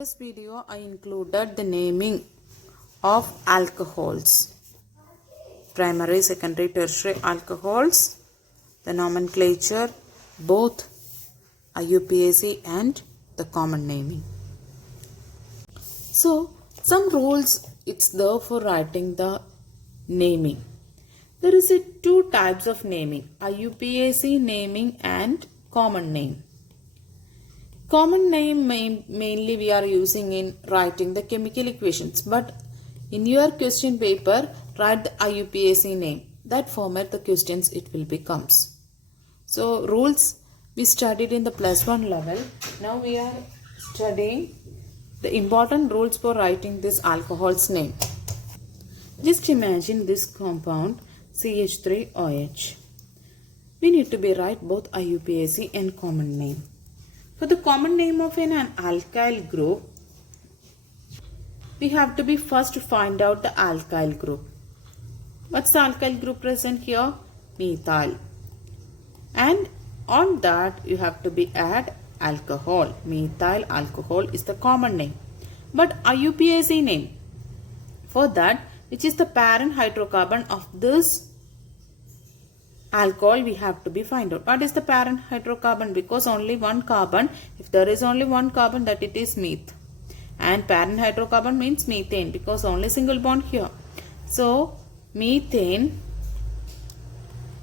In this video, I included the naming of alcohols, primary, secondary, tertiary alcohols, the nomenclature, both IUPAC and the common naming. So, some rules it's there for writing the naming. There is two types of naming, IUPAC naming and common name. Common name mainly we are using in writing the chemical equations, but in your question paper write the IUPAC name. That format the questions it will becomes. So rules we studied in the +1 level. Now we are studying the important rules for writing this alcohol's name. Just imagine this compound CH3OH. We need to be write both IUPAC and common name. For the common name of an alkyl group, we have to be first to find out the alkyl group. What's the alkyl group present here? Methyl. And on that you have to be add alcohol. Methyl alcohol is the common name. But IUPAC name, for that which is the parent hydrocarbon of this alcohol we have to be find out. What is the parent hydrocarbon? Because only one carbon, if there is only one carbon, that it is meth. And parent hydrocarbon means methane because only single bond here. So methane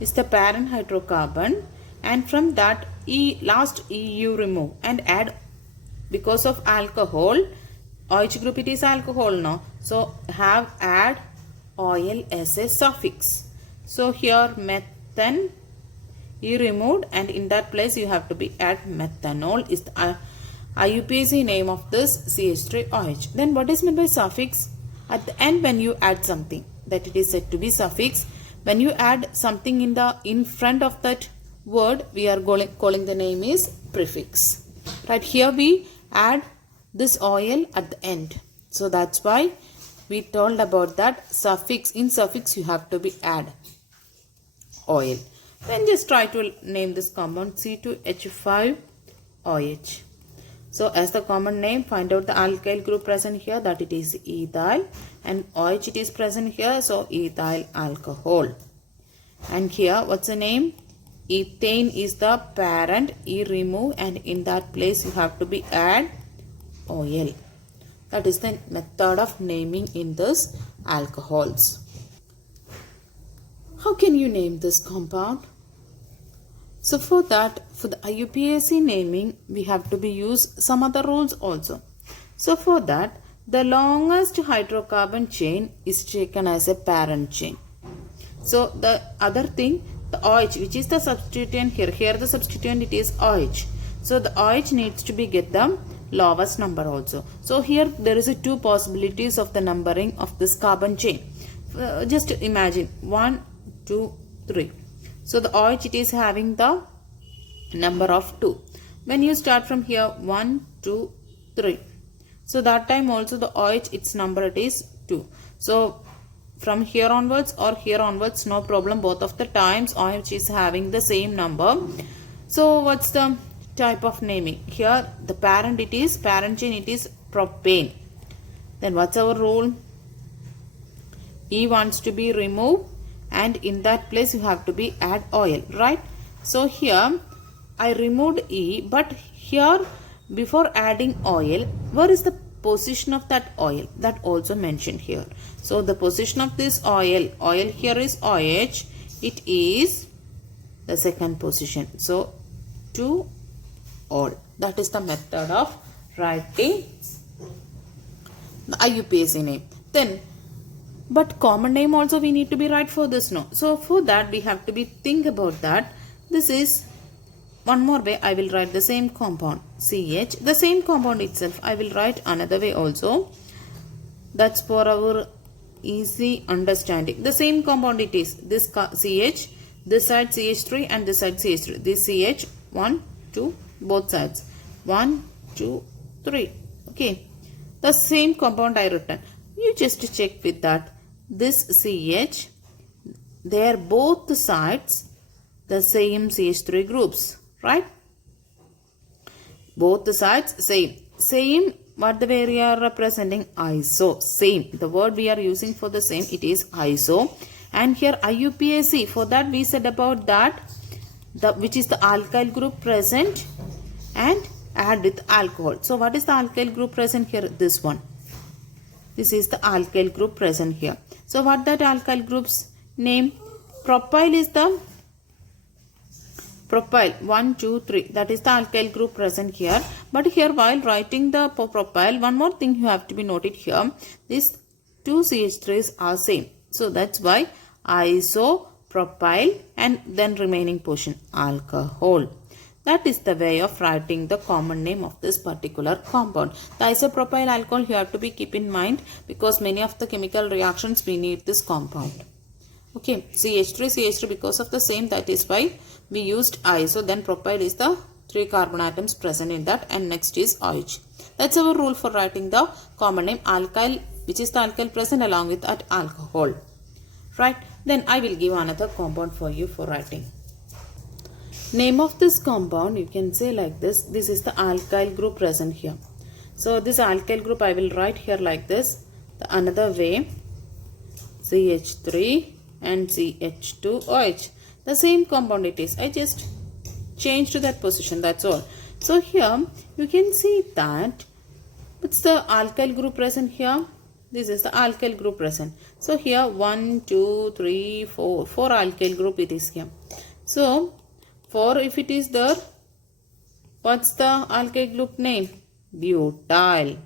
is the parent hydrocarbon, and from that last E you remove and add, because of alcohol, OH group it is alcohol now. So have add oil as a suffix. So here methane you removed, and in that place you have to be add methanol is the IUPAC name of this CH3OH. Then what is meant by suffix? At the end when you add something, that it is said to be suffix. When you add something in front of that word, we are calling the name is prefix. Right, here we add this oil at the end. So that's why we told about that suffix. In suffix you have to be add oil. Then just try to name this compound C2H5OH. So as the common name, find out the alkyl group present here, that it is ethyl, and OH it is present here, so ethyl alcohol. And here what's the name? Ethane is the parent, E remove, and in that place you have to be add oil. That is the method of naming in this alcohols. How can you name this compound? So for that, for the IUPAC naming, we have to be use some other rules also. So for that, the longest hydrocarbon chain is taken as a parent chain. So the other thing, the OH, which is the substituent here. Here the substituent it is OH. So the OH needs to be get the lowest number also. So here there is two possibilities of the numbering of this carbon chain. Just imagine 1, 2, 3. So the OH it is having the number of 2. When you start from here 1, 2, 3. So that time also the OH its number it is 2. So from here onwards or here onwards, no problem, both of the times OH is having the same number. So what's the type of naming? Here the parent chain it is propane. Then what's our rule? E wants to be removed, and in that place you have to be add oil, right? So here I removed E, but here before adding oil, where is the position of that oil? That also mentioned here. So the position of this oil here is OH, it is the second position. So 2 all. That is the method of writing the IUPAC name. Then but common name also we need to be write for this now. So for that we have to be think about that. This is one more way I will write the same compound CH. The same compound itself I will write another way also. That's for our easy understanding. The same compound it is. This CH, this side CH3 and this side CH3. This CH 1, 2, both sides. 1, 2, 3. Okay. The same compound I written. You just check with that. This CH, they are both sides the same CH3 groups, right? Both the sides same. Same what the way we are representing? Iso. Same. The word we are using for the same, it is iso. And here IUPAC, for that we said about that, which is the alkyl group present and add with alcohol. So what is the alkyl group present here? This one. This is the alkyl group present here. So what that alkyl group's name? Propyl is the propyl 1, 2, 3. That is the alkyl group present here. But here while writing the propyl, one more thing you have to be noted here. These two CH3s are same. So that's why isopropyl and then remaining portion alcohol. That is the way of writing the common name of this particular compound. The isopropyl alcohol you have to be keep in mind because many of the chemical reactions we need this compound. Okay, CH3 because of the same, that is why we used iso. Then propyl is the 3 carbon atoms present in that, and next is OH. That's our rule for writing the common name alkyl, which is the alkyl present along with that alcohol. Right, then I will give another compound for you for writing. Name of this compound you can say like this. This is the alkyl group present here. So this alkyl group I will write here like this. The another way, CH3 and CH2OH. The same compound it is. I just changed to that position, that's all. So here you can see that what's the alkyl group present here? This is the alkyl group present. So here 1, 2, 3, 4 alkyl group it is here. So 4 if it is there, what's the alkyl group name? Butyl.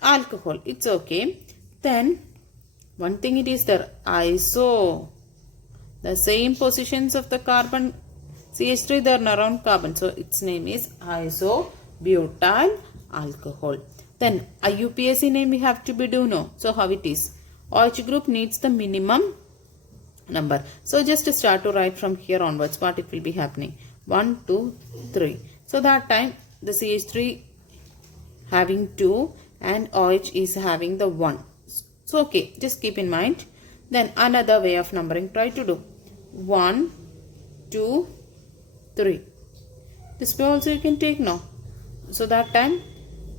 Alcohol, it's okay. Then one thing it is there, iso. The same positions of the carbon CH3 they are around carbon. So its name is isobutyl alcohol. Then IUPAC name we have to be do know. So how it is? OH group needs the minimum number. So just start to write from here onwards what it will be happening. 1, 2, 3. So that time the CH3 having 2 and OH is having the 1. So okay, just keep in mind. Then another way of numbering try to do. 1, 2, 3. This way also you can take now. So that time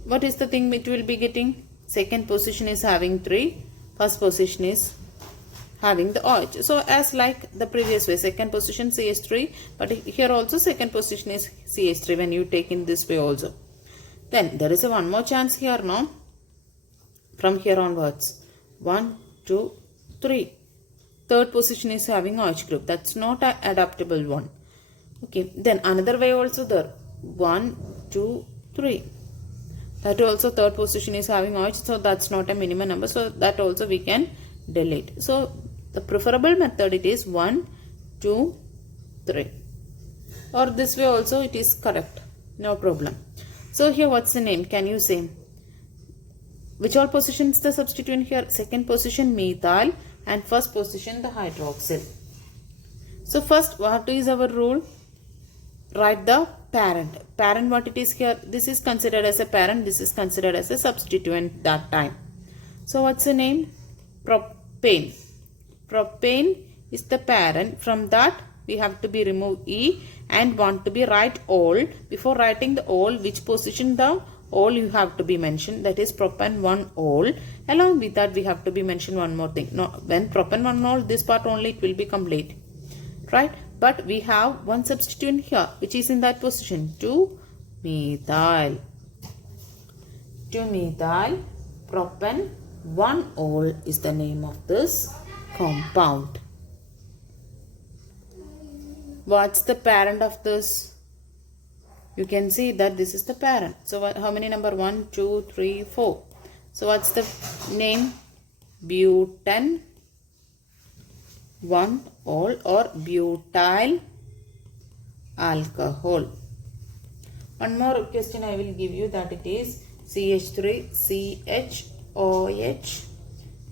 what is the thing which will be getting? Second position is having 3. First position is having the OH. So as like the previous way, second position CH3, but here also second position is CH3 when you take in this way also. Then there is a one more chance here now. From here onwards. 1, 2, 3. Third position is having OH group. That's not an adaptable one. Okay. Then another way also there. 1, 2, 3. That also third position is having OH. So that's not a minimum number. So that also we can delete. So the preferable method it is 1, 2, 3. Or this way also it is correct. No problem. So here what's the name? Can you say? Which all positions the substituent here? Second position methyl and first position the hydroxyl. So first what is our rule? Write the parent. Parent what it is here? This is considered as a parent. This is considered as a substituent that time. So what's the name? Propane. Propane is the parent. From that we have to be remove E and want to be write all. Before writing the all, which position the all you have to be mentioned, that is propan 1 all. Along with that we have to be mentioned one more thing. No, when propan 1 all, this part only it will be complete, right? But we have one substituent here which is in that position, 2-methyl. 2-methyl propan 1 all is the name of this compound. What's the parent of this? You can see that this is the parent. So how many number? 1, 2, 3, 4. So what's the name? Butan 1 all or butyl alcohol. One more question I will give you, that it is CH3, CHOH,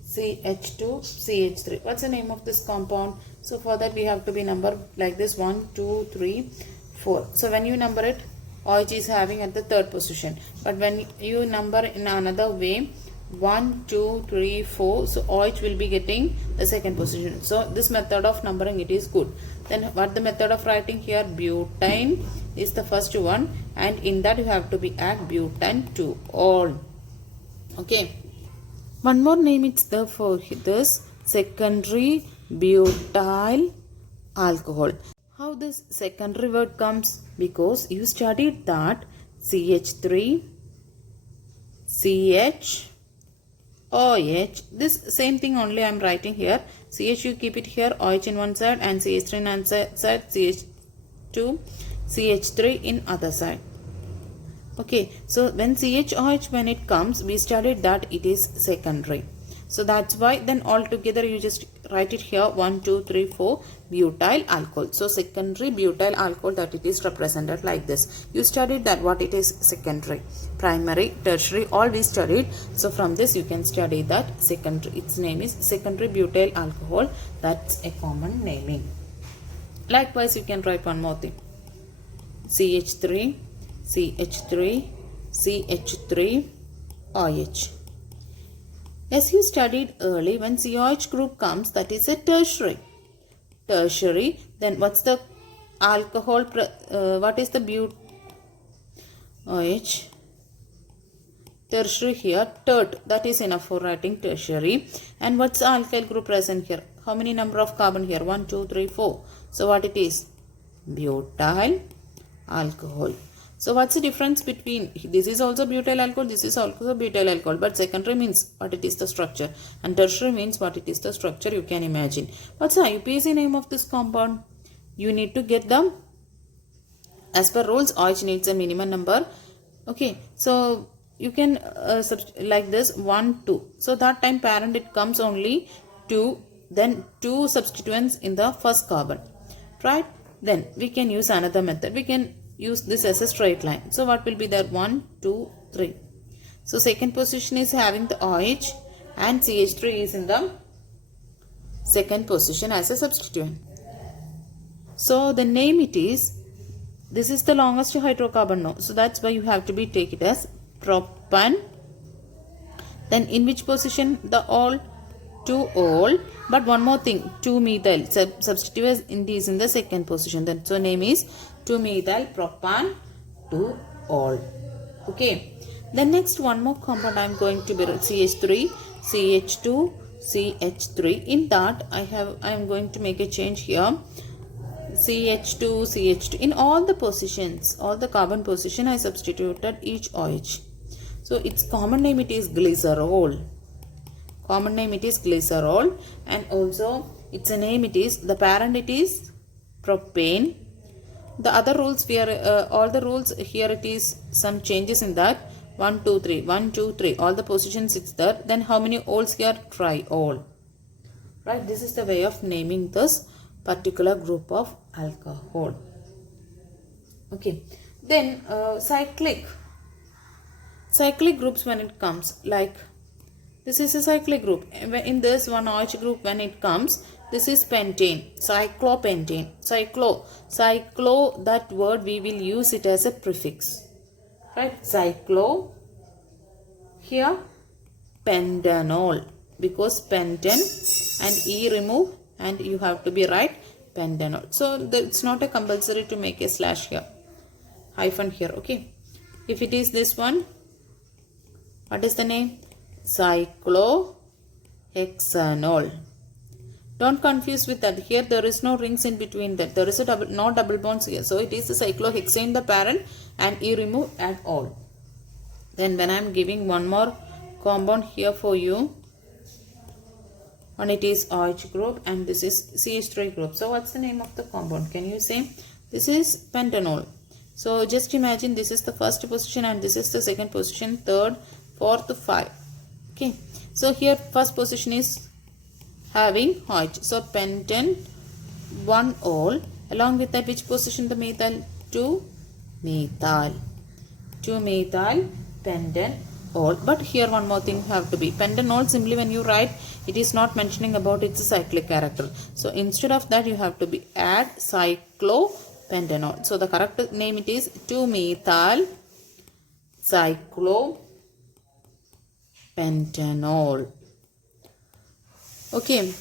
CH2, CH3. What's the name of this compound? So for that we have to be number like this, 1, 2, 3, 4. So when you number it, OH is having at the third position. But when you number in another way, 1, 2, 3, 4. So OH will be getting the second position. So this method of numbering it is good. Then what the method of writing here? Butane is the first one and in that you have to be add butane to all. Okay. One more name is there for this, secondary butyl alcohol. How this secondary word comes? Because you studied that CH3, CH, OH, this same thing only I am writing here. CH you keep it here, OH in one side and CH3 in one side, CH2, CH3 in other side. Okay, so when CHOH when it comes, we studied that it is secondary. So that's why then all together you just write it here 1, 2, 3, 4 butyl alcohol. So secondary butyl alcohol, that it is represented like this. You studied that what it is secondary, primary, tertiary, all we studied. So from this you can study that secondary, its name is secondary butyl alcohol. That's a common naming. Likewise you can write one more thing, CH3, CH3, CH3, OH. As you studied early, when COH group comes, that is a tertiary. Tertiary, then what's the alcohol, what is the OH? Tertiary here, tert, that is enough for writing tertiary. And what's the alkyl group present here? How many number of carbon here? 1, 2, 3, 4. So what it is? Butyl alcohol. So what's the difference between, this is also butyl alcohol, this is also butyl alcohol, but secondary means what it is the structure and tertiary means what it is the structure, you can imagine. What's the IUPAC name of this compound? You need to get them as per rules. OH needs a minimum number. Okay, so you can like this 1, 2. So that time parent it comes only 2, then 2 substituents in the first carbon, right? Then we can use another method. We can use this as a straight line. So what will be there? 1, 2, 3. So second position is having the OH and CH3 is in the second position as a substituent. So the name it is, this is the longest hydrocarbon now. So that's why you have to be take it as propan. Then in which position? The all, 2 all. But one more thing, 2-methyl. Substitute in this in the second position. Then so name is 2-methyl propan 2 all. Okay. Then next one more compound I am going to be CH3, CH2, CH3. In that I am going to make a change here. CH2, CH2. In all the positions, all the carbon position I substituted each OH. So its common name it is glycerol. Common name it is glycerol, and also its a name it is, the parent it is propane. The other rules we are all the rules here it is some changes in that. 1, 2, 3, 1, 2, 3, all the positions it's there. Then how many alls here? Triol. Right, this is the way of naming this particular group of alcohol. Okay, then cyclic groups when it comes, like this is a cyclic group. In this one OH group when it comes, this is pentane, cyclopentane. Cyclo, that word we will use it as a prefix. Right, cyclo. Here pentanol, because pentan and E remove and you have to be right pentanol. So it's not a compulsory to make a slash here, hyphen here. Okay, if it is this one, what is the name? Cyclohexanol. Don't confuse with that. Here there is no rings in between that. There is a no double bonds here. So it is the cyclohexane the parent and E remove and all. Then when I am giving one more compound here for you, and it is OH group and this is CH3 group. So what's the name of the compound? Can you say? This is pentanol. So just imagine this is the first position and this is the second position, third, fourth, 5. Okay, so here first position is having OH. So pentan 1 all, along with that which position the methyl? 2 methyl. 2 methyl pentan all. But here one more thing have to be pentanol. Simply when you write, it is not mentioning about its cyclic character. So instead of that you have to be add cyclopentanol. So the correct name it is 2 methyl cyclopentanol. Okay.